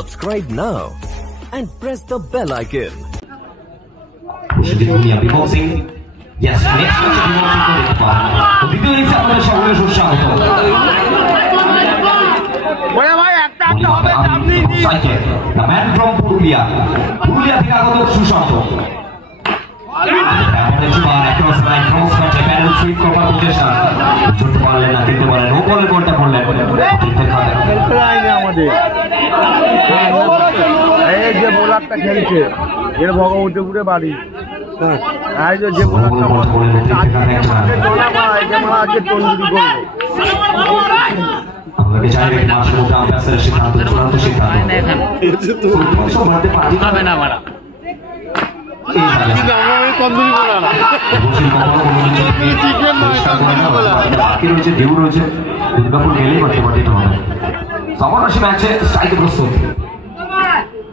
Subscribe now and press the bell icon. Yes, next match দ্বিতীয় ইনিংসে আপনাদের সকলের সুস্বাগত। The man from পুরুলিয়া থেকে আগত সুশান্ত। যে বোলারটা খেলছে এর ভগবতীপুরে বাড়ি, যে বোলারটা আজকে তন্দুরি দুর্গাপুর গেলেই বাড়তে হবে। সমানরাশি ম্যাচে স্ট্রাইকে প্রস্তুত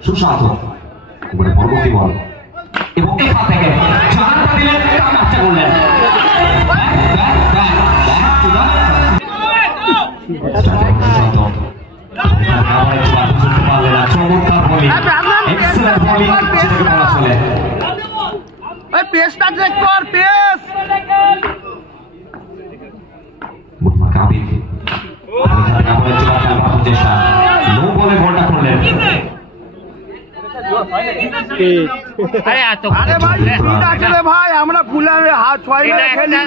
সুশান্ত, পরবর্তী বল এবং এখান থেকে চারটা দিলেন, ম্যাচটা করলেন। চমৎকার বলিং, এক্সেলেন্ট বলিং, যেটাকে বলা চলে। পেসটা চেক কর, পেস ভাই আমরা ফুলারে হাত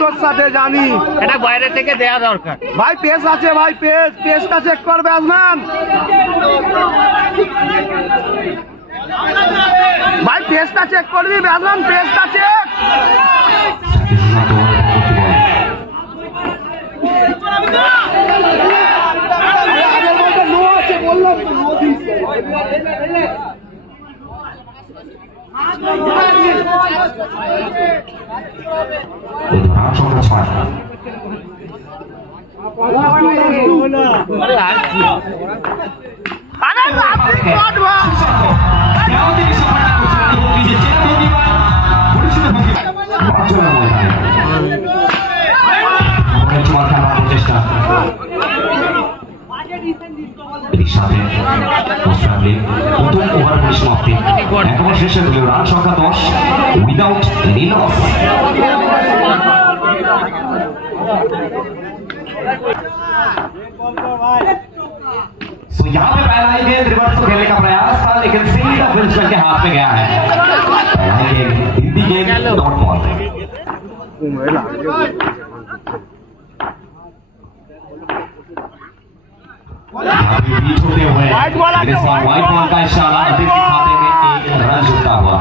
তোর সাথে জানি এটা বাইরে থেকে দেয়া দরকার। ভাই পেস আছে, ভাই পেসটা চেক কর ব্যাটসম্যান, ভাই পেসটা চেক করবি ব্যাটসম্যান, পেসটা চেক। শেষে হল রান সংখ্যা 10 উইদাউট এনি লস। तो यहाँ पे पहला ही गेंद रिवर्स को खेलने का प्रयास था, लेकिन सीधा फिल्डर के हाथ में गया है। पहला ही गेंद हिंदी गेंद डॉट बॉल। बीच होते हुए वाइट बॉल का इशारा, अधिक के खाते में एक रन जुड़ता हुआ।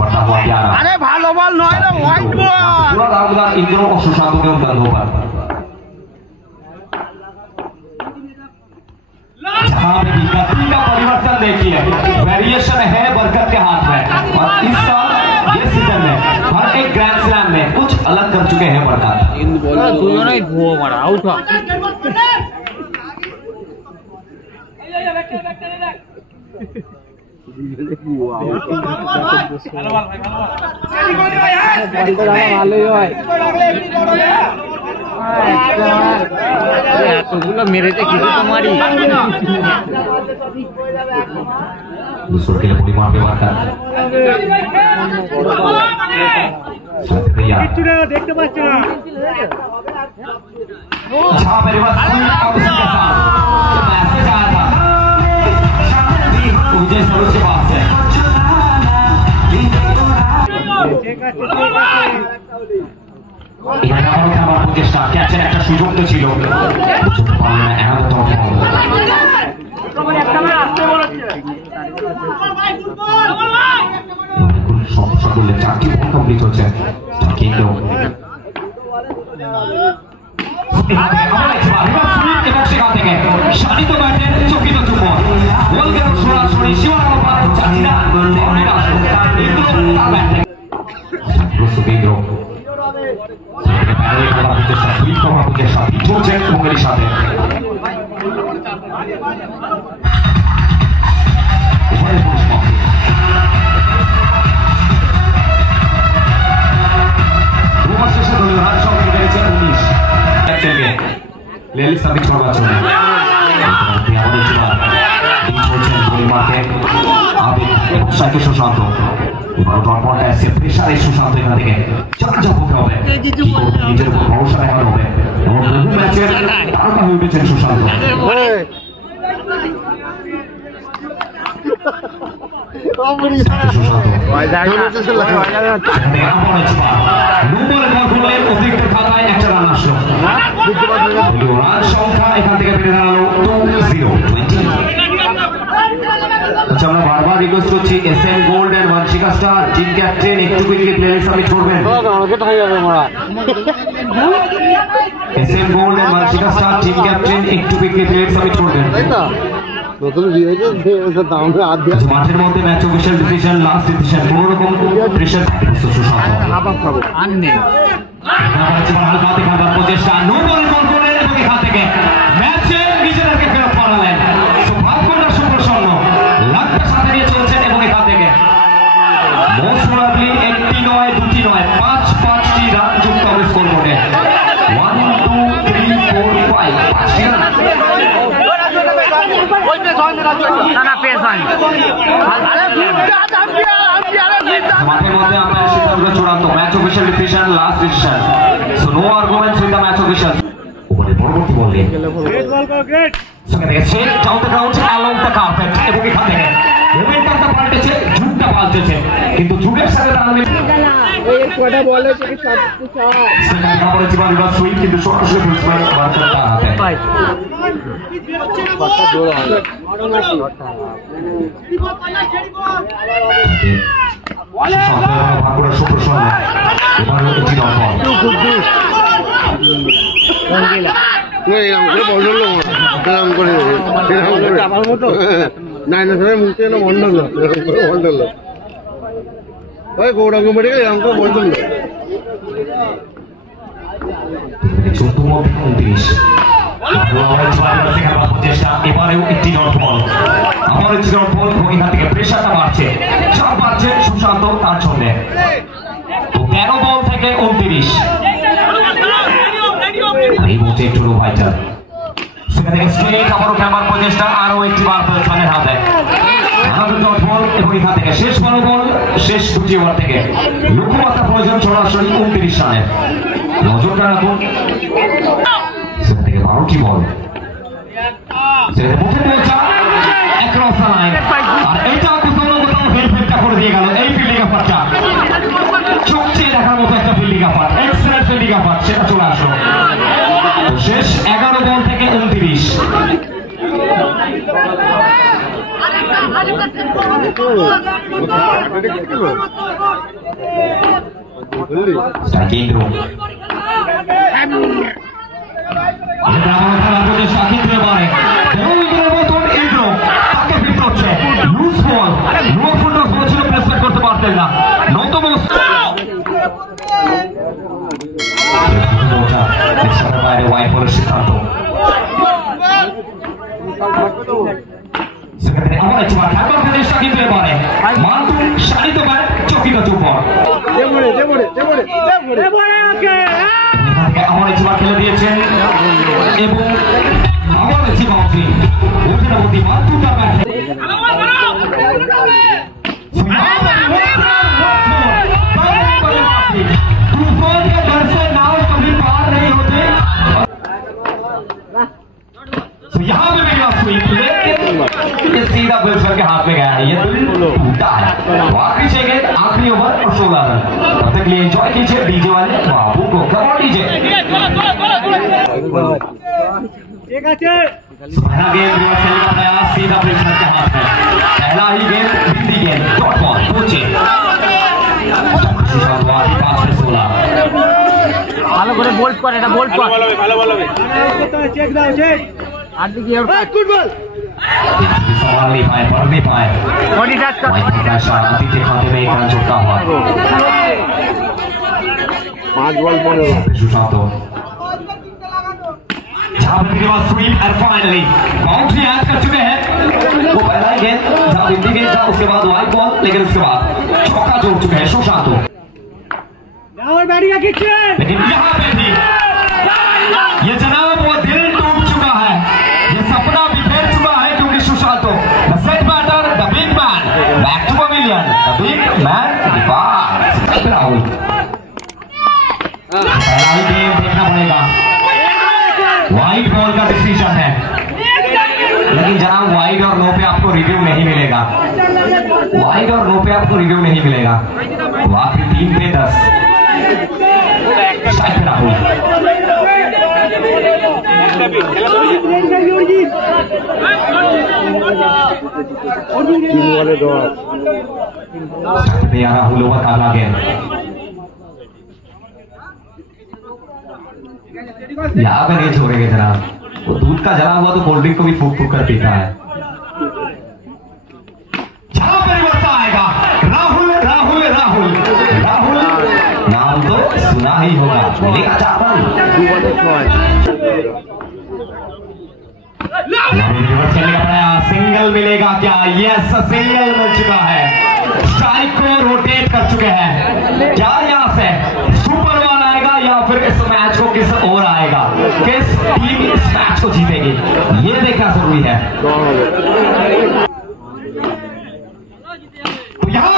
बढ़ता हुआ 11। अरे भालो बॉल नॉय रे वाइट बॉल। पूरा दारोमदार इन दोनों को सुशांत के कंधों पर। जहां पे गति का परिवर्तन देखिए, वेरिएशन है बरकत के हाथ में, और इस साल ये सीजन में हर एक ग्रैंड स्लैम में कुछ अलग कर चुके हैं बरकत। इन बॉलर दोनों ने वो मारा आउट हुआ। এতগুলো মেরেছে কিছু তোমারই दूसरों के लिए पूरी मार व्यवहार कर देखते बच्चा जहां मेरे पास मैसेज आया था मुझे सरोज के पास है। ক্যাচের একটা সুযোগ তো ছিল, সমস্যা করলে 4টি বল কমপ্লিট হচ্ছে, কিন্তু এবং সেখান থেকে শানিত ব্যাটের চকিত চুম্বন বল গেল সরাসরি সীমানার উপর। চাচিরা সুকেন্দ্র চলছে কোহলির সাথে। শেষে দলীয় রান সংখ্যা বেড়েছে 19। লেলিস সাবিক সর্বাচরণ স্ট্রাইকে সুশান্ত এবার ডট বলটা এসে প্রেসারে সুশান্ত এখান থেকে চাপতে হবে নিজের উপর ভরসা দেখানো হবে এবং বহু ম্যাচের তারকা হয়ে উঠেছেন সুশান্ত অতিরিক্ত খাতায় একটা রান আসলো রান সংখ্যা এখান থেকে বেড়ে দাঁড়ালো 2-0 আচ্ছা আমরা বারবার রিকোয়েস্ট করছি SM gold and Wanshika star team captain একটু কুইকলি প্লেলিস্ট সাবমিট করবেন SM gold and Wanshika star team captain একটু কুইকলি প্লেলিস্ট সাবমিট করবেন মাঠের মধ্যে match official decision last decision কোন রকম প্রেসার প্রচেষ্টা নো বল কন্ট্রোলের এবং এখান থেকে ম্যাচে নিজেদেরকে ফেরত পাঠালেন সৌভাগ্যটা সুপ্রসন্ন লাখটা সাথে নিয়ে চলছেন এবং এখান থেকে মোস্ট প্রবাবলি একটি নয় দুটি নয় পাঁচটি রান যুক্ত হবে স্কোর বোর্ডে 1 2 3 4 5 5টি রান মাঠের মধ্যে আপনার সিদ্ধান্ত চূড়ান্ত match official decision last decision so no arguments with the match official উপরে পরবর্তী বল নিয়ে সেখান থেকে check down the ground along the carpet এবং এখান থেকে মোমেন্টামটা পাল্টেছে যুগটা পাল্টেছে কিন্তু যুগের সাথে তারা এই কয়টা বলে থেকে 7 সেকেন্ড খবরে জীবন রিভার সুইং কিন্তু সরাসরি ফিল্ডসম্যান মার্কেটটা হাতে পাঁচটা জোড়া হবে ভাগুড়া সুপ্রসন্ন এবার একটি দল গৌরাঙ্গ মেরে এরকম করে বলল 14-29 এবারেও একটি ডট বল আবার একটি ডট বল এবং এখান থেকে প্রেসারটা বাড়ছে চাপ বাড়ছে সুশান্ত তার সঙ্গে তো 13 বল থেকে 29 এই মুহূর্তে একটু লো ভাইটার সেখান থেকে স্ট্রেট আবারও ক্যামেরার প্রচেষ্টা আরও একটি বার পেছনের হাতে ডট বল এবং এখান থেকে শেষ বড় বল শেষ দুটি ওভার থেকে লক্ষ্যমাত্রা প্রয়োজন সরাসরি 29 রানের নজরটা রাখুন সেখান থেকে 12টি বল সেখানে প্রথম বলটা অ্যাক্রস দ্য লাইন আর এইটা কোথাও না কোথাও হেলমেটটা করে দিয়ে গেল এই ফিল্ডিং এফার্টটা চোখ চেয়ে দেখার মতো একটা fielding effort excellent fielding effort সেটা চলে আসলো শেষ 11 বল থেকে 29 কেন্দ্র করতে পারতেন না নতুন বাইরে ওয়াইড বলের সিদ্ধান্ত সেক্ষেত্রে আমার চেষ্টা কিন্তু এবারে মান্টুন শানিত ব্যাট চকিত চুপর আমার চিবা খেলে দিয়েছেন এবং আমার চিবা অভিনবতী মান্টুন তার ব্যাট यहाँ पे भी स्वीप लेकिन ये सीधा बैट्समैन के हाथ में गया है ये दिल टूटा है आखिरी 6 गेंद आखिरी ओवर और 16 रन तब तक लिए एंजॉय कीजिए डीजे वाले बाबू को कम डीजे पहला गेंद रिवर्सल का प्रयास सीधा बैट्समैन के हाथ में पहला ही गेंद हिंदी गेंद डॉट बॉल पहुंचे ভালো করে বোল্ড করে এটা বোল্ড কর ভালো ভালো চেক দাও চেক আর দিকে আর গুড বল सवाल नहीं पाए पढ़ नहीं पाए बॉडी टच कर अभी के खाते में एक रन छूटा हुआ 5 बॉल 15 सुशांत झाबंदी के बाद SVEEP and finally boundary add कर चुके हैं वो पहला गेंद झाबंदी गेंद था उसके बाद वाइड बॉल लेकिन उसके बाद चौका जोड़ चुके हैं सुशांत लेकिन यहाँ पे भी ये जनाब वो दिल टूट चुका है ये सपना बिखेर चुका है क्योंकि Sushant the set batter the big man back to pavilion जनाब वाइड और नो पे आपको रिव्यू नहीं मिलेगा, वाइड और नो पे आपको रिव्यू नहीं मिलेगा। तो आखिरी 3 पे 10 शायद राहुल वाले दो राहुल ओवर काला गेंद यहाँ पे नहीं छोड़ेंगे जनाब, वो दूध का जला हुआ तो कोल्ड ड्रिंक को भी फूक फूक कर पीता है। जहां पर रिवर्स आएगा राहुल राहुल राहुल राहुल नाम तो सुना ही होगा, मिलेगा 4 रन। रिवर्स करने का प्रयास, सिंगल मिलेगा क्या? यस सिंगल मिल चुका है, स्ट्राइक को रोटेट कर चुके हैं। क्या यहां से सुपर 1 आएगा या फिर इस मैच को किस और आएगा, किस टीम इस मैच को जीतेगी, ये देखना जरूरी है। तो यहाँ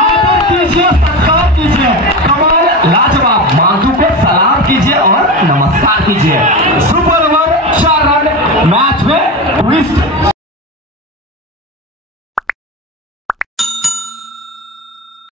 आदर कीजिए, सत्कार कीजिए, कमाल लाजवाब, मांझू को सलाम कीजिए और नमस्कार कीजिए। सुपर 1 4 रन, मैच में ट्विस्ट